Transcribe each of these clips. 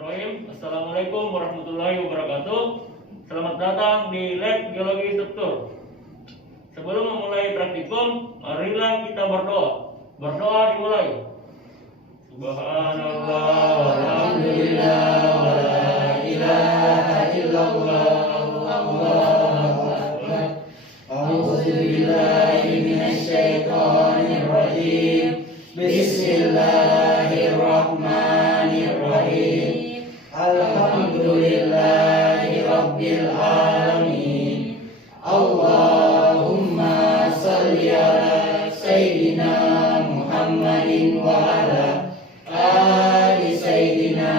Bismillahirrahmanirrahim. Assalamualaikum warahmatullahi wabarakatuh. Selamat datang di Lab Geologi Struktur. Sebelum memulai praktikum, marilah kita berdoa. Berdoa dimulai. Subhanallah, walhamdulillah, wa la ilaha illallah, Allahu akbar. A'udzu billahi minasy syaithanir rajim. Bismillahirrahmanirrahim. Alhamdulillahi rabbil alamin. Allahumma shalli ala sayyidina Muhammadin wa ala ali sayyidina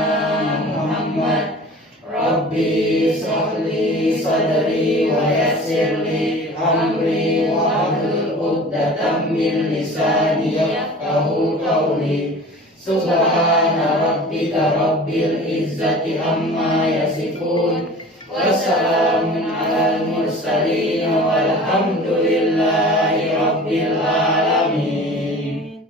Muhammad. Rabbi shrahli sadri wa yassirli amri wa hlul 'uqdatam min lisani yafqahu qawli. Subhana rabbika rabbil izzati amma yasifun, wassalamun alal mursalin, walhamdulillahi rabbil alamin.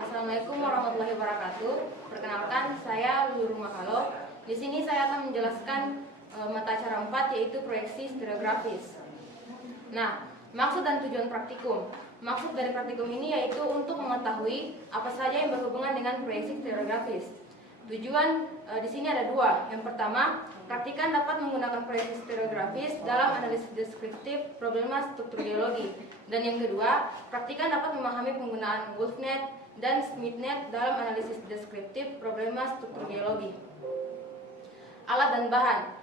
Assalamualaikum warahmatullahi wabarakatuh. Perkenalkan, saya Lulu Mahalo. Di sini saya akan menjelaskan mata acara 4, yaitu proyeksi stereografis. Nah, maksud dan tujuan praktikum. Maksud dari praktikum ini yaitu untuk mengetahui apa saja yang berhubungan dengan proyeksi stereografis. Tujuan di sini ada dua. Yang pertama, praktikan dapat menggunakan proyeksi stereografis dalam analisis deskriptif problema struktur geologi. Dan yang kedua, praktikan dapat memahami penggunaan WolfNet dan SmithNet dalam analisis deskriptif problema struktur geologi. Alat dan bahan.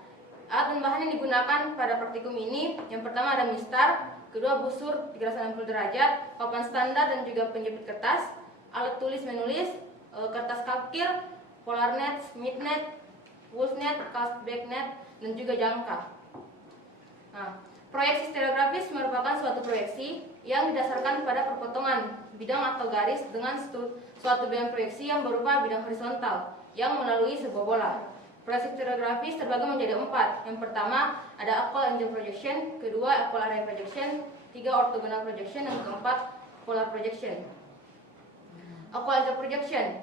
Alat dan bahan yang digunakan pada praktikum ini, yang pertama ada mistar, kedua busur 360 derajat, papan standar dan juga penjepit kertas, alat tulis menulis, kertas kapkir, polarnet, smithnet, wolfnet, castbacknet, dan juga jangka. Nah, proyeksi stereografis merupakan suatu proyeksi yang didasarkan pada perpotongan bidang atau garis dengan suatu bidang proyeksi yang berupa bidang horizontal yang melalui sebuah bola. Proyeksi stereografis terbagi menjadi 4. Yang pertama ada equal angle projection, kedua equal area projection, tiga orthogonal projection, dan keempat polar projection. Equal angle projection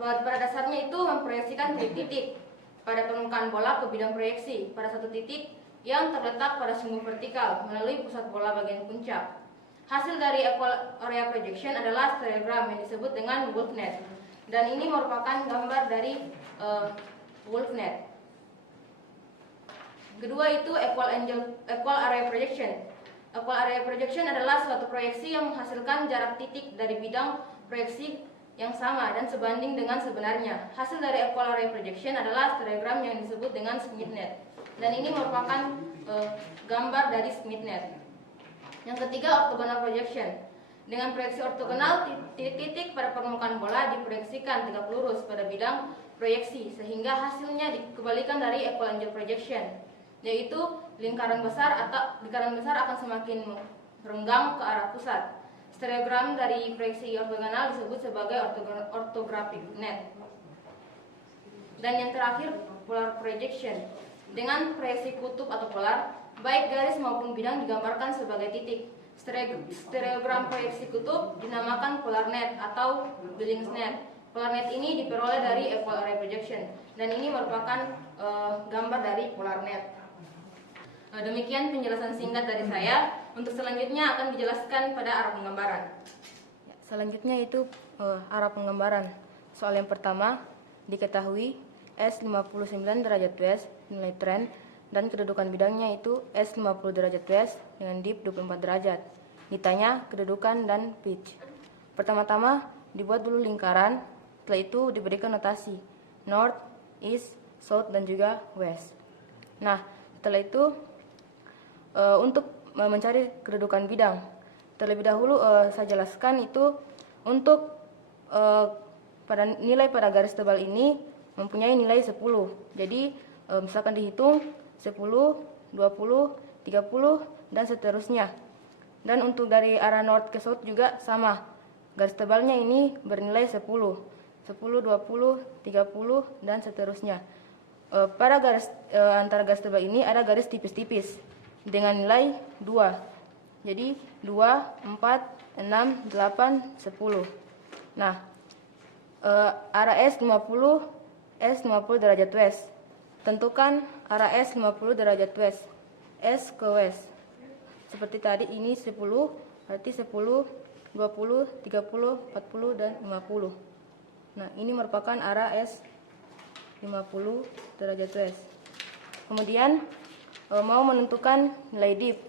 pada dasarnya itu memproyeksikan titik-titik pada permukaan bola ke bidang proyeksi pada satu titik yang terletak pada sumbu vertikal melalui pusat bola bagian puncak. Hasil dari equal area projection adalah stereogram yang disebut dengan WolfNet, dan ini merupakan gambar dari WolfNet. Kedua itu equal area projection. Equal area projection adalah suatu proyeksi yang menghasilkan jarak titik dari bidang proyeksi yang sama dan sebanding dengan sebenarnya. Hasil dari equal area projection adalah stereogram yang disebut dengan SmithNet, dan ini merupakan gambar dari SmithNet. Yang ketiga orthogonal projection. Dengan proyeksi ortogonal, titik-titik pada permukaan bola diproyeksikan tegak lurus pada bidang proyeksi sehingga hasilnya dikembalikan dari equal angle projection, yaitu lingkaran besar akan semakin renggang ke arah pusat. Stereogram dari proyeksi ortogonal disebut sebagai orthographic net. Dan yang terakhir polar projection. Dengan proyeksi kutub atau polar, baik garis maupun bidang digambarkan sebagai titik. Stereogram proyeksi kutub dinamakan polar net atau Billingsnet. Polarnet ini diperoleh dari equal area projection, dan ini merupakan gambar dari polarnet. Demikian penjelasan singkat dari saya. Untuk selanjutnya akan dijelaskan pada arah penggambaran. Selanjutnya itu arah penggambaran. Soal yang pertama, diketahui S59 derajat west nilai trend dan kedudukan bidangnya itu S50 derajat west dengan dip 24 derajat. Ditanya kedudukan dan pitch. Pertama-tama dibuat dulu lingkaran. Setelah itu diberikan notasi north, east, south, dan juga west. Nah, setelah itu untuk mencari kedudukan bidang, terlebih dahulu saya jelaskan itu untuk pada nilai pada garis tebal ini mempunyai nilai 10. Jadi misalkan dihitung 10, 20, 30, dan seterusnya. Dan untuk dari arah north ke south juga sama. Garis tebalnya ini bernilai 10, 20, 30, dan seterusnya. Pada garis antara garis tebal ini ada garis tipis-tipis dengan nilai 2. Jadi 2, 4, 6, 8, 10. Nah, arah S 50 derajat west. Tentukan arah S 50 derajat west. S ke west. Seperti tadi ini 10, berarti 10, 20, 30, 40, dan 50. Nah, ini merupakan arah S 50 derajat west. Kemudian mau menentukan nilai dip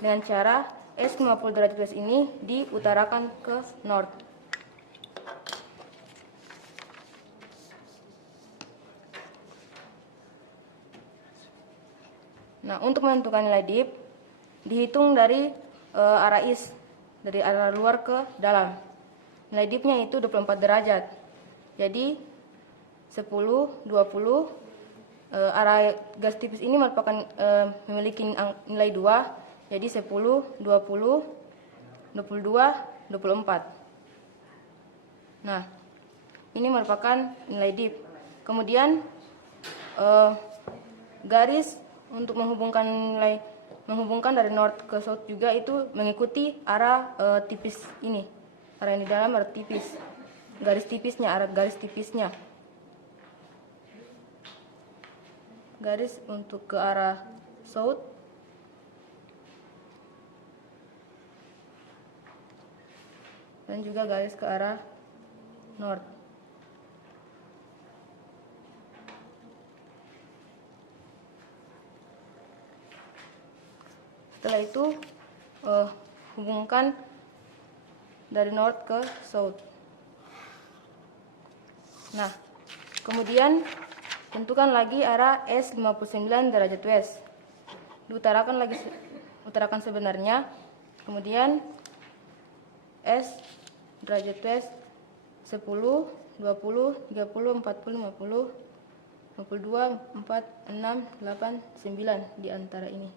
dengan cara S 50 derajat west ini diutarakan ke north. Nah, untuk menentukan nilai dip dihitung dari arah east, dari arah luar ke dalam. Nilai dipnya itu 24 derajat. Jadi 10, 20, arah garis tipis ini merupakan memiliki nilai 2. Jadi 10, 20, 22, 24. Nah, ini merupakan nilai dip. Kemudian garis untuk menghubungkan dari north ke south juga itu mengikuti arah tipis ini. Arah yang di dalam arah tipis. Garis tipisnya, arah garis tipisnya. Garis untuk ke arah south dan juga garis ke arah north. Setelah itu hubungkan dari north ke south. Nah, kemudian tentukan lagi arah S 59 derajat west. Utarakan sebenarnya. Kemudian S derajat west 10, 20, 30, 40, 50, 52, 4, 6, 8, 9 di antara ini.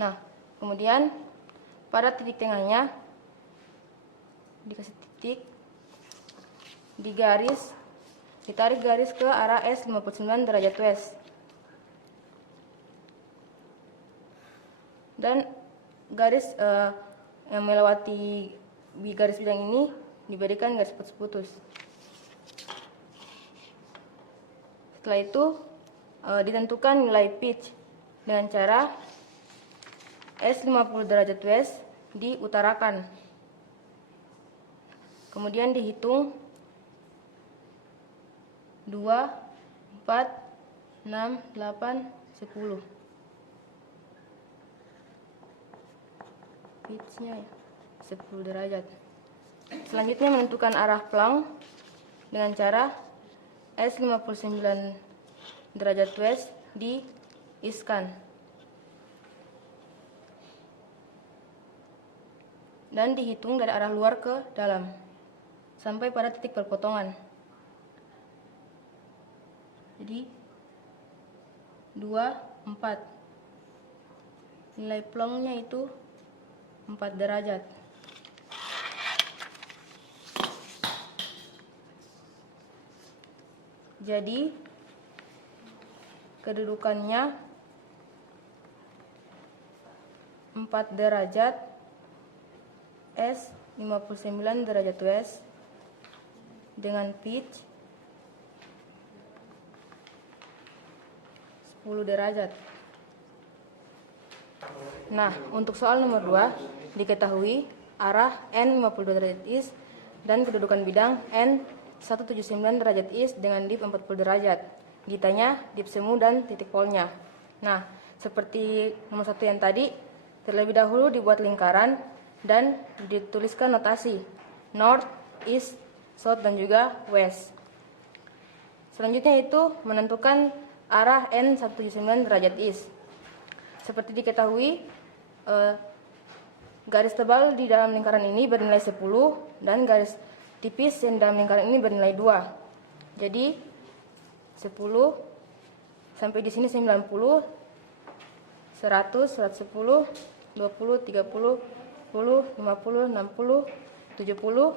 Nah, kemudian pada titik tengahnya dikasih titik, ditarik garis ke arah S 59 derajat west. Dan garis yang melewati garis bidang ini diberikan garis putus-putus. Setelah itu ditentukan nilai pitch dengan cara S 50 derajat west diutarakan. Kemudian dihitung 2, 4, 6, 8, 10. Pitch-nya 10 derajat. Selanjutnya menentukan arah plang dengan cara S 59 derajat west di east-kan. Dan dihitung dari arah luar ke dalam sampai pada titik perpotongan. Jadi 2, 4. Nilai plongnya itu 4 derajat. Jadi kedudukannya 4 derajat S 59 derajat west dengan pitch 10 derajat. Nah, untuk soal nomor 2 diketahui arah N 52 derajat east dan kedudukan bidang N 179 derajat east dengan dip 40 derajat. Ditanya dip semu dan titik polnya. Nah, seperti nomor 1 yang tadi, terlebih dahulu dibuat lingkaran dan dituliskan notasi north, east, south, dan juga west. Selanjutnya itu menentukan arah N 179 derajat east. Seperti diketahui, garis tebal di dalam lingkaran ini bernilai 10 dan garis tipis yang dalam lingkaran ini bernilai 2. Jadi 10 sampai di sini 90, 100, 110, 20, 30, 10, 50, 60, 70,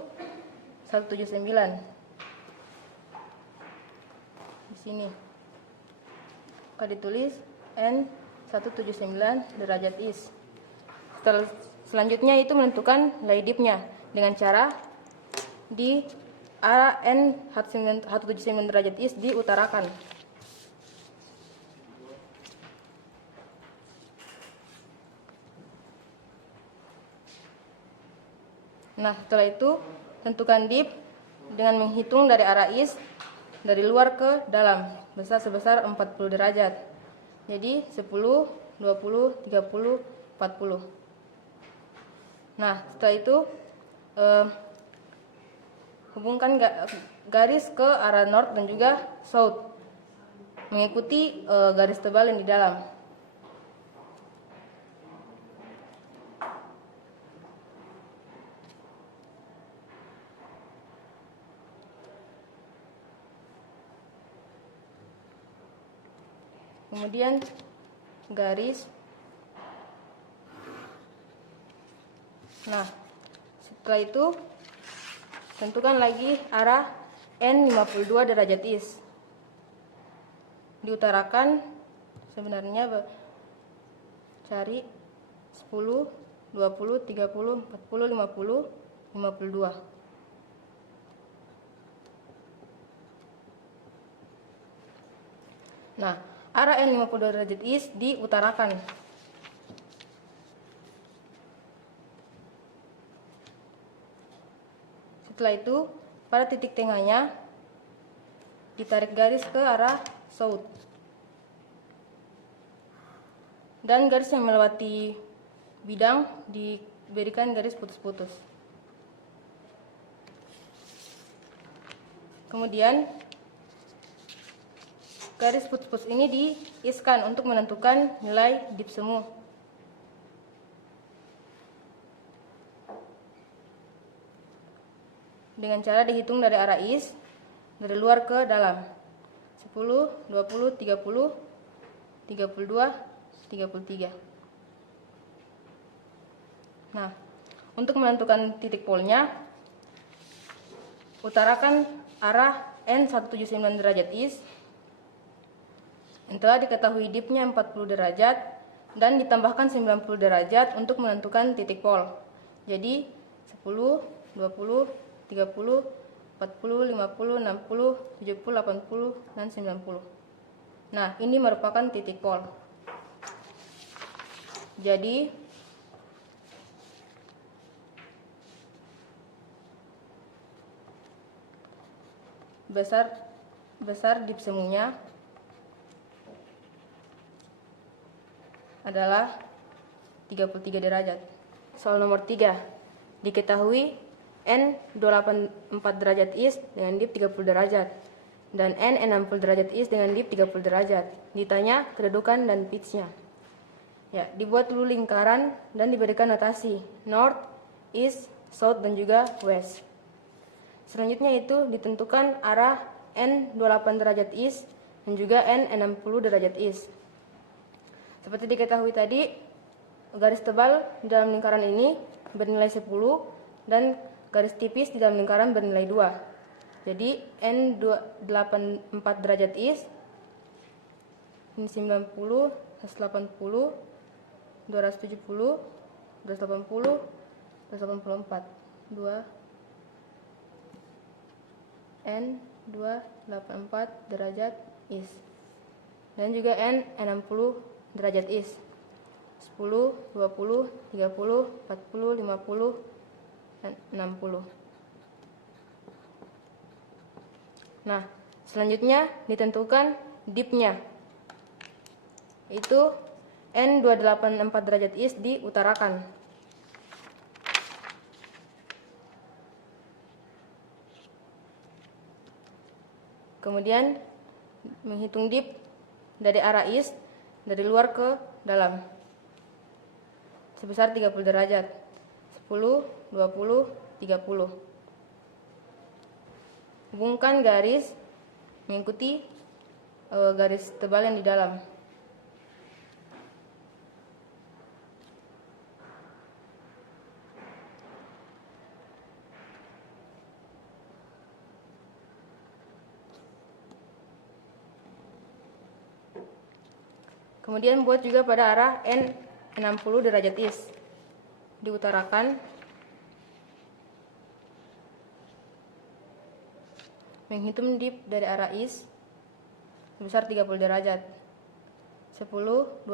179. Di sini. maka ditulis N 179 derajat is. Selanjutnya itu menentukan nilai dipnya dengan cara di arah N 179 derajat is diutarakan. Nah, setelah itu tentukan dip dengan menghitung dari arah is dari luar ke dalam sebesar 40 derajat. Jadi 10, 20, 30, 40. Nah, setelah itu hubungkan garis ke arah north dan juga south mengikuti garis tebal yang di dalam. Kemudian garis. Nah, setelah itu tentukan lagi arah N 52 derajat is. Diutarakan sebenarnya cari 10, 20, 30, 40, 50, 52. Nah, arah N 52 derajat is diutarakan. Setelah itu, pada titik tengahnya ditarik garis ke arah south. Dan garis yang melewati bidang diberikan garis putus-putus. Kemudian garis putus-putus ini diiskan untuk menentukan nilai dip semu. Dengan cara dihitung dari arah is dari luar ke dalam. 10, 20, 30, 32, 33. Nah, untuk menentukan titik polnya, utarakan arah N 179 derajat is yang telah diketahui dipnya 40 derajat dan ditambahkan 90 derajat untuk menentukan titik pol. Jadi 10, 20, 30, 40, 50, 60, 70, 80, dan 90. Nah, ini merupakan titik pol. Jadi besar dip semunya adalah 33 derajat. Soal nomor 3. Diketahui N 284 derajat is dengan dip 30 derajat dan N 60 derajat is dengan dip 30 derajat. Ditanya kedudukan dan pitch-nya. Ya, dibuat dulu lingkaran dan diberikan notasi north, east, south dan juga west. Selanjutnya itu ditentukan arah N 28 derajat is dan juga N 60 derajat is. Seperti diketahui tadi, garis tebal di dalam lingkaran ini bernilai 10 dan garis tipis di dalam lingkaran bernilai 2. Jadi N 284 derajat is ini 90, 180, 270, 280, 284. 2 N 284 derajat is. Dan juga N 60 derajat is. 10, 20, 30, 40, 50, dan 60. Nah, selanjutnya ditentukan dipnya. Itu N 284 derajat is diutarakan. Kemudian menghitung dip dari arah east dari luar ke dalam sebesar 30 derajat. 10, 20, 30. Hubungkan garis mengikuti garis tebal yang di dalam. Kemudian buat juga pada arah N 60 derajat is. Diutarakan. Menghitung dip dari arah is sebesar 30 derajat. 10, 20,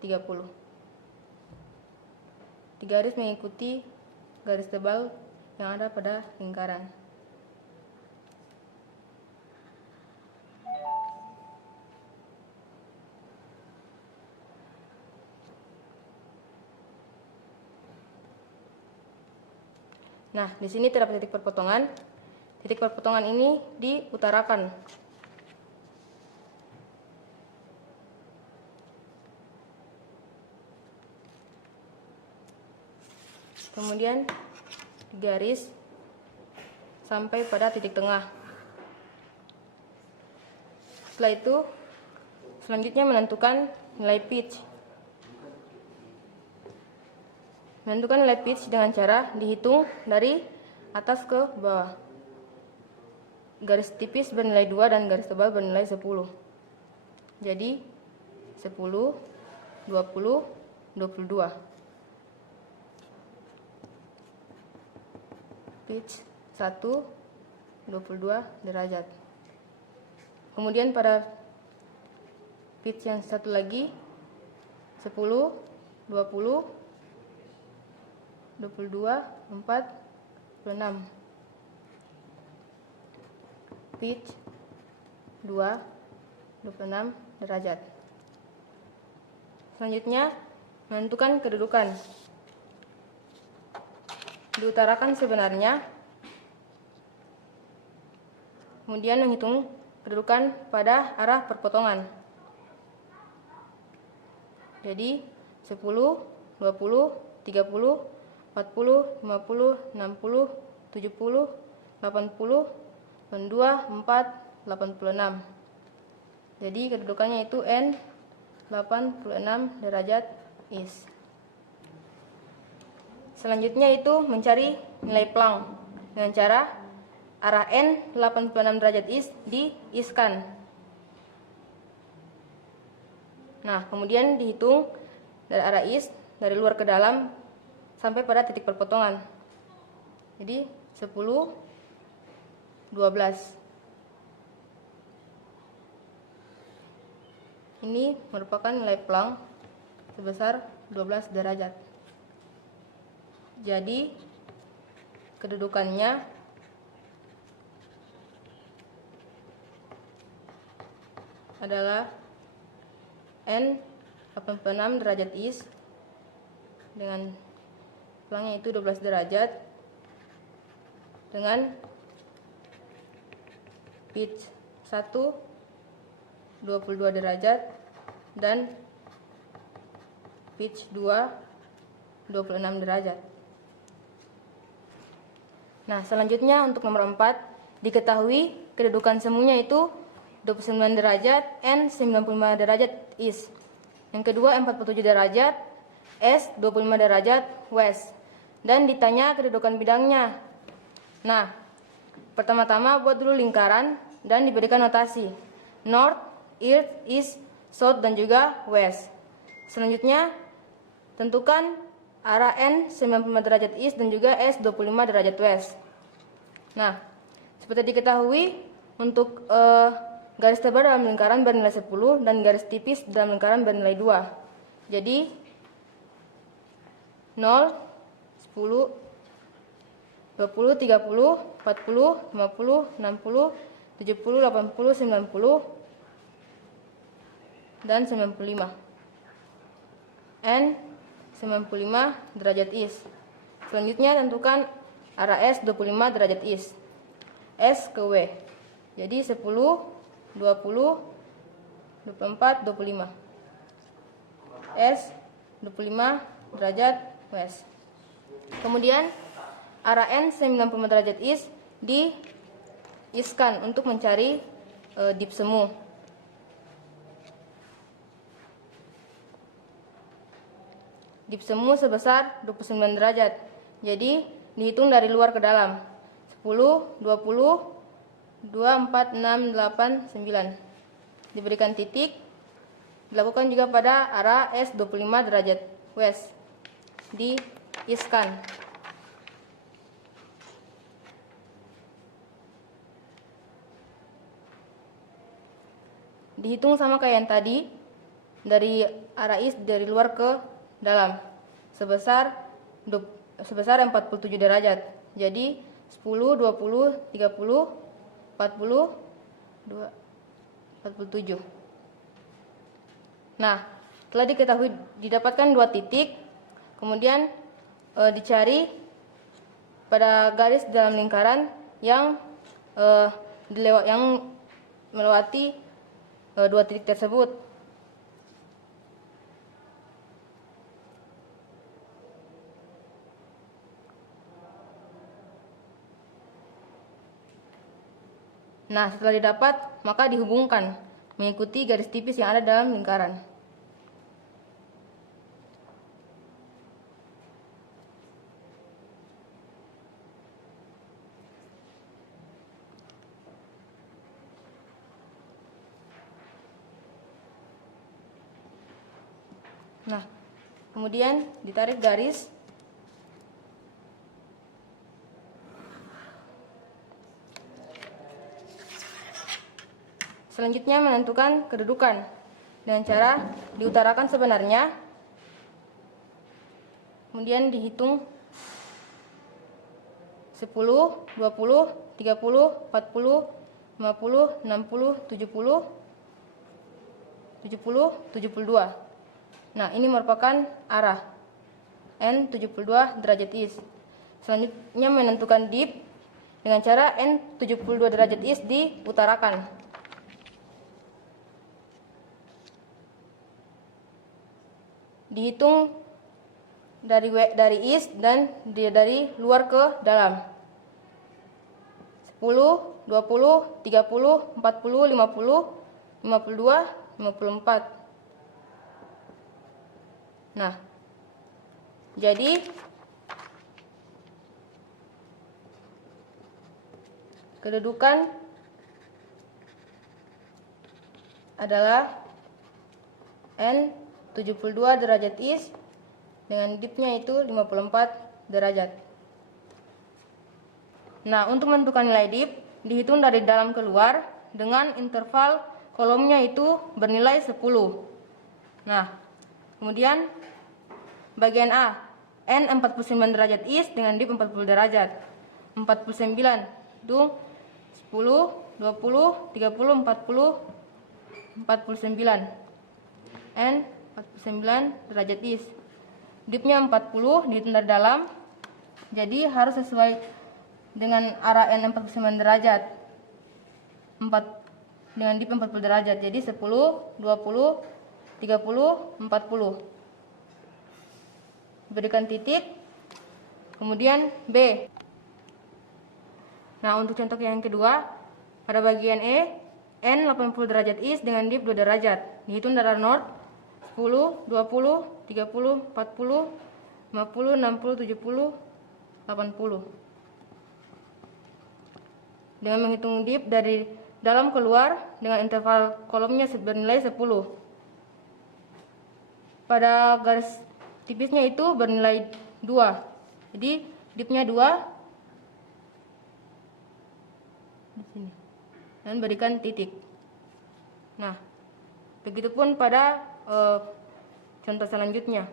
30. Di garis mengikuti garis tebal yang ada pada lingkaran. Nah, di sini terdapat titik perpotongan. Titik perpotongan ini diutarakan. Kemudian garis sampai pada titik tengah. Setelah itu, selanjutnya menentukan nilai pitch. Menentukan nilai pitch dengan cara dihitung dari atas ke bawah. Garis tipis bernilai 2 dan garis tebal bernilai 10. Jadi 10, 20, 22. Pitch 1, 22 derajat. Kemudian pada pitch yang satu lagi 10, 20, 22, 46. Pitch 2, 26 derajat. Selanjutnya, menentukan kedudukan. Diutarakan sebenarnya. Kemudian menghitung kedudukan pada arah perpotongan. Jadi 10, 20, 30, 40, 50, 60, 70, 80, 92, 4, 86. Jadi kedudukannya itu N 86 derajat is. Selanjutnya itu mencari nilai Planck dengan cara arah N 86 derajat is diiskan. Nah, kemudian dihitung dari arah is dari luar ke dalam sampai pada titik perpotongan. Jadi 10, 12. Ini merupakan nilai Planck sebesar 12 derajat. Jadi kedudukannya adalah N 86 derajat is dengan Plancknya itu 12 derajat dengan pitch 1 22 derajat dan pitch 2 26 derajat. Nah, selanjutnya untuk nomor 4 diketahui kedudukan semuanya itu 29 derajat N 95 derajat is. Yang kedua 47 derajat S 25 derajat west. Dan ditanya kedudukan bidangnya. Nah, pertama-tama buat dulu lingkaran dan diberikan notasi north, east, south dan juga west. Selanjutnya tentukan arah N 95 derajat east dan juga S 25 derajat west. Nah, seperti diketahui untuk garis tebal dalam lingkaran bernilai 10 dan garis tipis dalam lingkaran bernilai 2. Jadi 0, 10, 20, 30, 40, 50, 60, 70, 80, 90, dan 95. N 95 derajat is. Selanjutnya tentukan arah S 25 derajat is. S ke W. Jadi 10, 20, 24, 25. S 25 derajat west. Kemudian arah N 95 derajat is diiskan untuk mencari dip semu. Dip semu sebesar 29 derajat. Jadi dihitung dari luar ke dalam. 10, 20, 2, 4, 6, 8, 9. Diberikan titik Dilakukan juga pada arah S25 derajat west di iskan. Dihitung sama kayak yang tadi, dari arah east dari luar ke dalam sebesar 47 derajat. Jadi 10, 20, 30, 40, 47. Nah, setelah diketahui didapatkan 2 titik, kemudian dicari pada garis dalam lingkaran yang melewati 2 titik tersebut. Nah, setelah didapat, maka dihubungkan mengikuti garis tipis yang ada dalam lingkaran. Nah, kemudian ditarik garis. Selanjutnya menentukan kedudukan dengan cara diutarakan sebenarnya. Kemudian dihitung 10, 20, 30, 40, 50, 60, 70, 72. Nah, ini merupakan arah N 72 derajat east. Selanjutnya menentukan dip dengan cara N 72 derajat east diutarakan. Dihitung dari east dan dari luar ke dalam. 10, 20, 30, 40, 50, 52, 54. Nah, jadi kedudukan adalah N 72 derajat east dengan dipnya itu 54 derajat. Nah, untuk menentukan nilai dip dihitung dari dalam keluar dengan interval kolomnya itu bernilai 10. Nah, kemudian bagian A, N 49 derajat east dengan dip 40 derajat. 49 itu 10, 20, 30, 40, 49. N 49 derajat east. Dipnya 40 dihitung dari dalam. Jadi harus sesuai dengan arah N 49 derajat. 4 dengan dip 40 derajat. Jadi 10, 20, 30, 40. Berikan titik. Kemudian B. Nah, untuk contoh yang kedua, pada bagian E, N 80 derajat east dengan dip 2 derajat. Dihitung dari arah north 10, 20, 30, 40, 50, 60, 70, 80. Dengan menghitung dip dari dalam keluar dengan interval kolomnya bernilai 10. Pada garis tipisnya itu bernilai 2. Jadi dipnya 2 di sini. Dan berikan titik. Nah, begitupun pada contoh selanjutnya.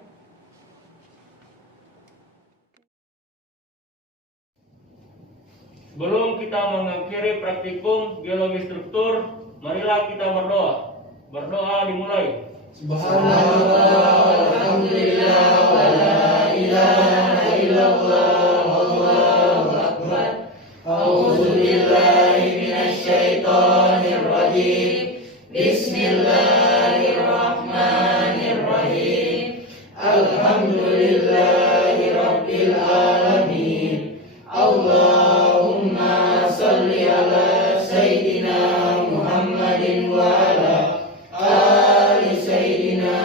Sebelum kita mengakhiri praktikum geologi struktur, marilah kita berdoa. Berdoa dimulai. Subhanallah, alhamdulillah, wa la ilaha illallah, wallahu akbar. A'udzu billahi minasy syaithanir rajim. Bismillahirrahmanirrahim. Alhamdulillahi rabbil alamin. Allahumma salli ala sayyidina Muhammadin wa ala ali sayyidina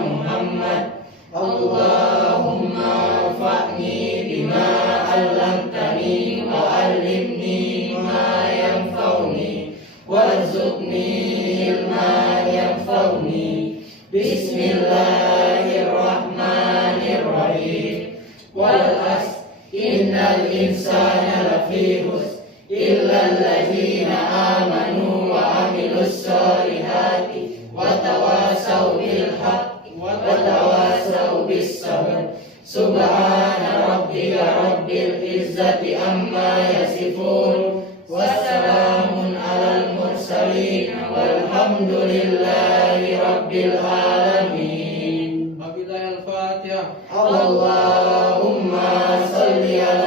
Muhammad. Allahumma fa'ni bima 'allamtani wa 'allimni ma yanfa'uni warzuqni ilma yanfa'uni Bismillahirrahmanirrahim. Wal asr innal insana lafi khusr illa alladzina amanu wa amilus solihati wa tawasau bil haqqi wa tawasau bis sabr. Subhana rabbika rabbil izzati amma yasifun wa salamun alal mursalin walhamdulillahi rabbil alamin. Wabillahi al-Fatihah. Allahumma salli ala